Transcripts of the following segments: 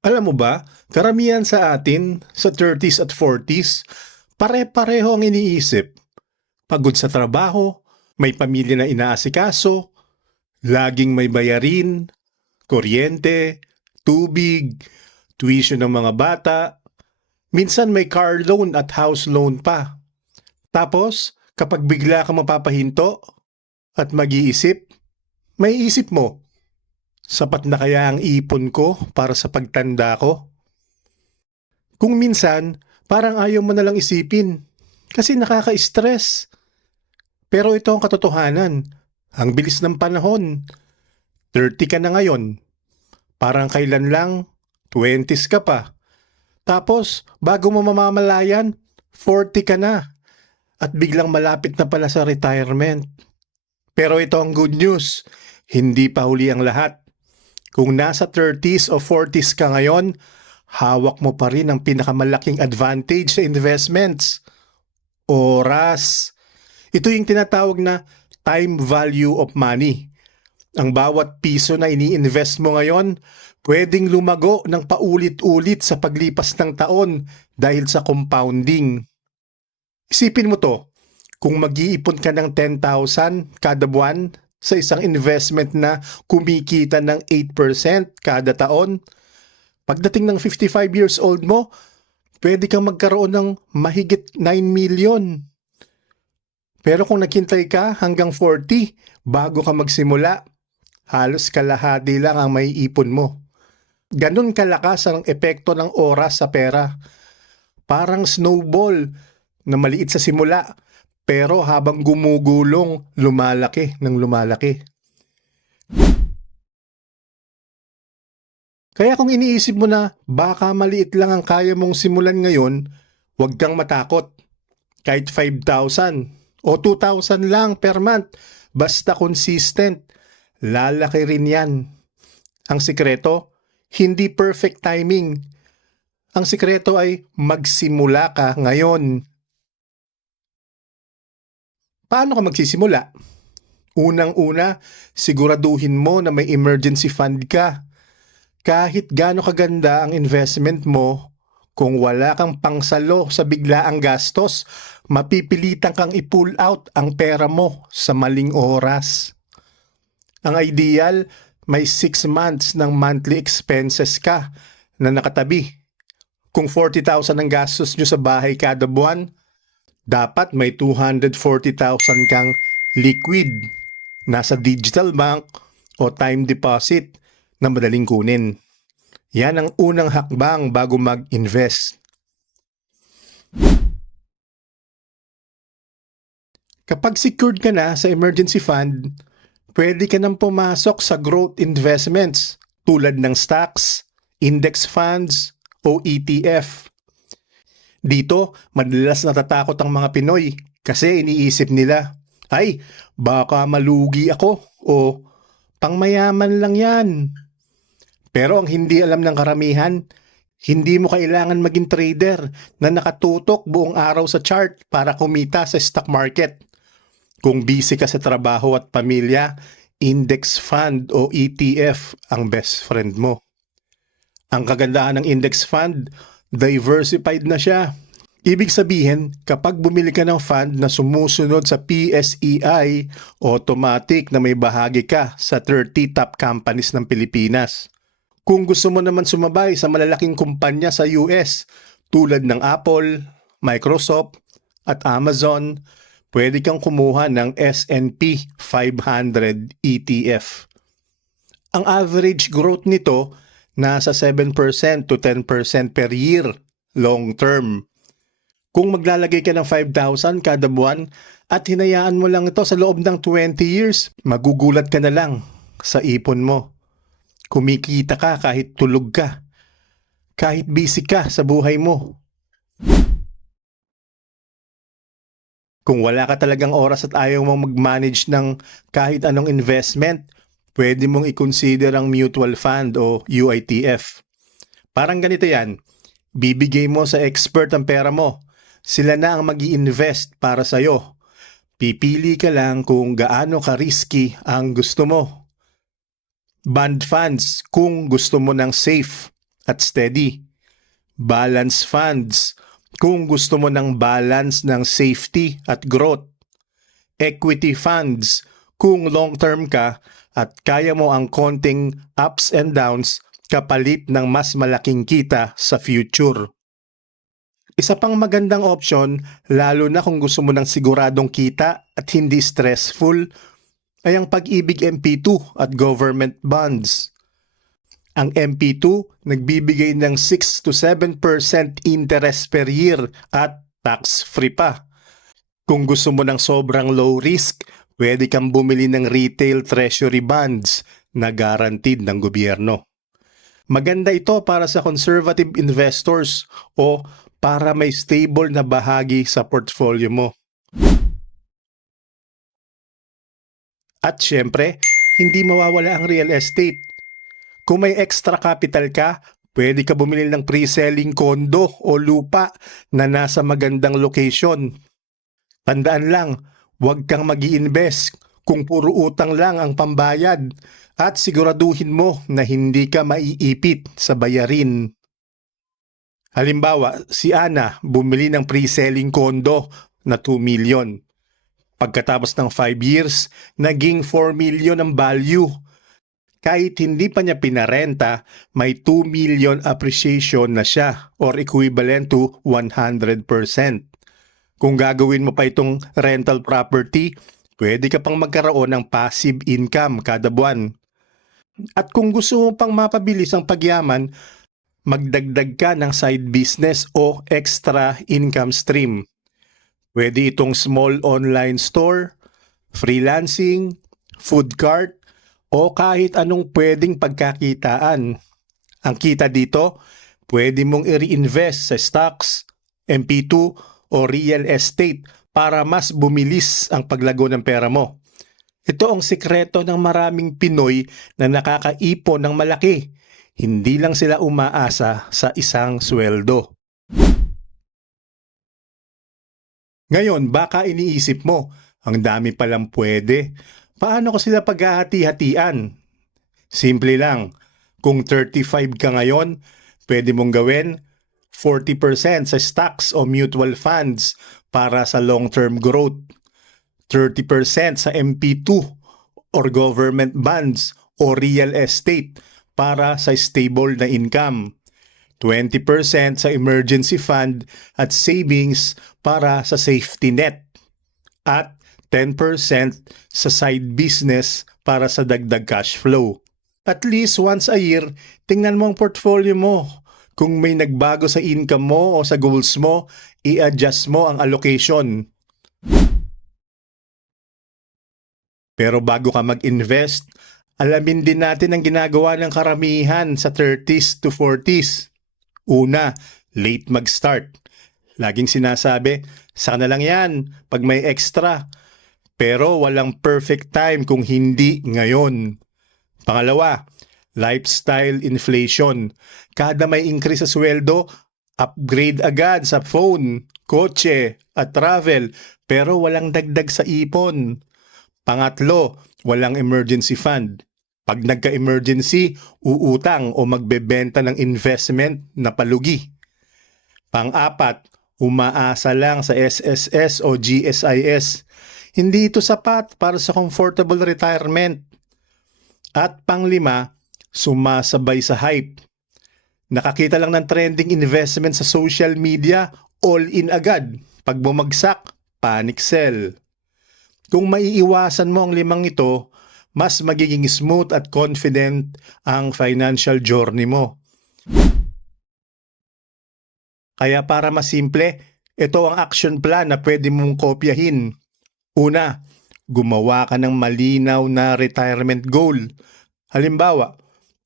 Alam mo ba, karamihan sa atin, sa 30s at 40s, pare-pareho ang iniisip. Pagod sa trabaho, may pamilya na inaasikaso, laging may bayarin, kuryente, tubig, tuition ng mga bata, minsan may car loan at house loan pa. Tapos, kapag bigla ka mapapahinto at mag-iisip, may isip mo, Sapat na kaya ang ipon ko para sa pagtanda ko? Kung minsan, parang ayaw mo na lang isipin kasi nakaka-stress. Pero ito ang katotohanan. Ang bilis ng panahon. 30 ka na ngayon. Parang kailan lang, 20s ka pa. Tapos, bago mo mamamalayan, 40 ka na. At biglang malapit na pala sa retirement. Pero ito ang good news. Hindi pa huli ang lahat. Kung nasa 30s o 40s ka ngayon, hawak mo pa rin ang pinakamalaking advantage sa investments. Oras. Ito yung tinatawag na time value of money. Ang bawat piso na ini-invest mo ngayon, pwedeng lumago ng paulit-ulit sa paglipas ng taon dahil sa compounding. Isipin mo to, kung mag-iipon ka ng 10,000 kada buwan sa isang investment na kumikita ng 8% kada taon, pagdating ng 55 years old mo, pwede kang magkaroon ng mahigit 9 million. Pero kung naghintay ka hanggang 40 bago ka magsimula, halos kalahati lang ang may ipon mo. Ganon kalakas ang epekto ng oras sa pera. Parang snowball na maliit sa simula pero habang gumugulong, lumalaki ng lumalaki. Kaya kung iniisip mo na baka maliit lang ang kaya mong simulan ngayon, huwag kang matakot. Kahit 5,000 o 2,000 lang per month, basta consistent, lalaki rin yan. Ang sikreto, hindi perfect timing. Ang sikreto ay magsimula ka ngayon. Paano ka magsisimula? Unang-una, siguraduhin mo na may emergency fund ka. Kahit gaano kaganda ang investment mo, kung wala kang pangsalo sa biglaang gastos, mapipilitan kang i-pull out ang pera mo sa maling oras. Ang ideal, may 6 months ng monthly expenses ka na nakatabi. Kung 40,000 ang gastos nyo sa bahay kada buwan, dapat may 240,000 kang liquid nasa digital bank o time deposit na madaling kunin. Yan ang unang hakbang bago mag-invest. Kapag secured ka na sa emergency fund, pwede ka nang pumasok sa growth investments tulad ng stocks, index funds, o ETF. Dito, madalas natatakot ang mga Pinoy kasi iniisip nila, ay, baka malugi ako o pangmayaman lang yan. Pero ang hindi alam ng karamihan, hindi mo kailangan maging trader na nakatutok buong araw sa chart para kumita sa stock market. Kung busy ka sa trabaho at pamilya, index fund o ETF ang best friend mo. Ang kagandahan ng index fund, diversified na siya. Ibig sabihin, kapag bumili ka ng fund na sumusunod sa PSEI, automatic na may bahagi ka sa 30 top companies ng Pilipinas. Kung gusto mo naman sumabay sa malalaking kumpanya sa US tulad ng Apple, Microsoft at Amazon, pwede kang kumuha ng S&P 500 ETF. Ang average growth nito nasa 7% to 10% per year long term. Kung maglalagay ka ng 5,000 kada buwan at hinayaan mo lang ito sa loob ng 20 years, magugulat ka na lang sa ipon mo. Kumikita ka kahit tulog ka. Kahit busy ka sa buhay mo. Kung wala ka talagang oras at ayaw mong mag-manage ng kahit anong investment, pwede mong i-consider ang mutual fund o UITF. Parang ganito yan, bibigay mo sa expert ang pera mo. Sila na ang mag invest para sa'yo. Pipili ka lang kung gaano ka risky ang gusto mo. Bond funds kung gusto mo ng safe at steady. Balance funds kung gusto mo ng balance ng safety at growth. Equity funds kung long-term ka at kaya mo ang konting ups and downs kapalit ng mas malaking kita sa future. Isa pang magandang option, lalo na kung gusto mo ng siguradong kita at hindi stressful, ay ang pag-ibig MP2 at government bonds. Ang MP2 nagbibigay ng 6 to 7% interest per year at tax-free pa. Kung gusto mo ng sobrang low risk, pwede kang bumili ng retail treasury bonds na guaranteed ng gobyerno. Maganda ito para sa conservative investors o para may stable na bahagi sa portfolio mo. At syempre, hindi mawawala ang real estate. Kung may extra capital ka, pwede ka bumili ng pre-selling condo o lupa na nasa magandang location. Tandaan lang, huwag kang mag invest kung puro utang lang ang pambayad at siguraduhin mo na hindi ka maiipit sa bayarin. Halimbawa, si Ana bumili ng pre-selling condo na 2 million. Pagkatapos ng 5 years, naging 4 million ang value. Kahit hindi pa niya pinarenta, may 2 million appreciation na siya or equivalent to 100%. Kung gagawin mo pa itong rental property, pwede ka pang magkaroon ng passive income kada buwan. At kung gusto mo pang mapabilis ang pagyaman, magdagdag ka ng side business o extra income stream. Pwede itong small online store, freelancing, food cart, o kahit anong pwedeng pagkakitaan. Ang kita dito, pwede mong i-reinvest sa stocks, MP2 o real estate para mas bumilis ang paglago ng pera mo. Ito ang sikreto ng maraming Pinoy na nakakaipon ng malaki. Hindi lang sila umaasa sa isang sweldo. Ngayon, baka iniisip mo, ang dami palang pwede. Paano ko sila paghahati-hatian? Simple lang. Kung 35 ka ngayon, pwede mong gawin 40% sa stocks o mutual funds para sa long-term growth. 30% sa MP2 or government bonds o real estate para sa stable na income. 20% sa emergency fund at savings para sa safety net. At 10% sa side business para sa dagdag cash flow. At least once a year, tingnan mo ang portfolio mo. Kung may nagbago sa income mo o sa goals mo, i-adjust mo ang allocation. Pero bago ka mag-invest, alamin din natin ang ginagawa ng karamihan sa 30s to 40s. Una, late mag-start. Laging sinasabi, sana lang yan pag may extra. Pero walang perfect time kung hindi ngayon. Pangalawa, lifestyle inflation. Kada may increase sa sweldo, upgrade agad sa phone, kotse, at travel, pero walang dagdag sa ipon. Pangatlo, walang emergency fund. Pag nagka-emergency, uutang o magbebenta ng investment na palugi. Pang-apat, umaasa lang sa SSS o GSIS. Hindi ito sapat para sa comfortable retirement. At panglima, sumasabay sa hype. Nakakita lang ng trending investment sa social media, all in agad. Pag bumagsak, panic sell. Kung maiiwasan mo ang limang ito, mas magiging smooth at confident ang financial journey mo. Kaya para mas simple, ito ang action plan na pwede mong kopyahin. Una, gumawa ka ng malinaw na retirement goal. Halimbawa,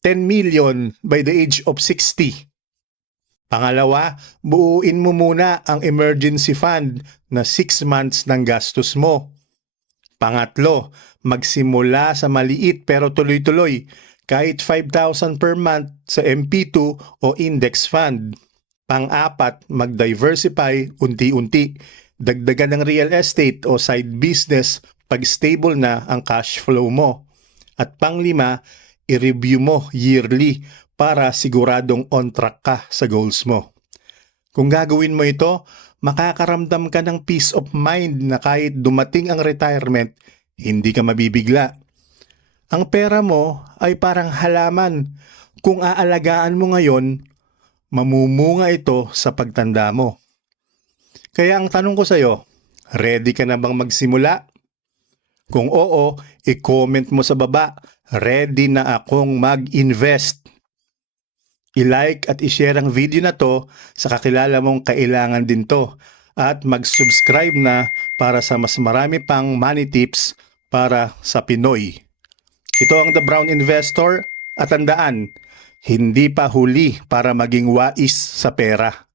10 million by the age of 60. Pangalawa, buuin mo muna ang emergency fund na 6 months ng gastos mo. Pangatlo, magsimula sa maliit pero tuloy-tuloy, kahit 5,000 per month sa MP2 o index fund. Pang-apat, mag-diversify unti-unti. Dagdagan ng real estate o side business pag stable na ang cash flow mo. At panglima, i-review mo yearly para siguradong on track ka sa goals mo. Kung gagawin mo ito, makakaramdam ka ng peace of mind na kahit dumating ang retirement, hindi ka mabibigla. Ang pera mo ay parang halaman. Kung aalagaan mo ngayon, mamumunga ito sa pagtanda mo. Kaya ang tanong ko sa iyo, ready ka na bang magsimula? Kung oo, i-comment mo sa baba, ready na akong mag-invest. I-like at i-share ang video na to sa kakilala mong kailangan din to at mag-subscribe na para sa mas marami pang money tips para sa Pinoy. Ito ang The Brown Investor at tandaan, hindi pa huli para maging wais sa pera.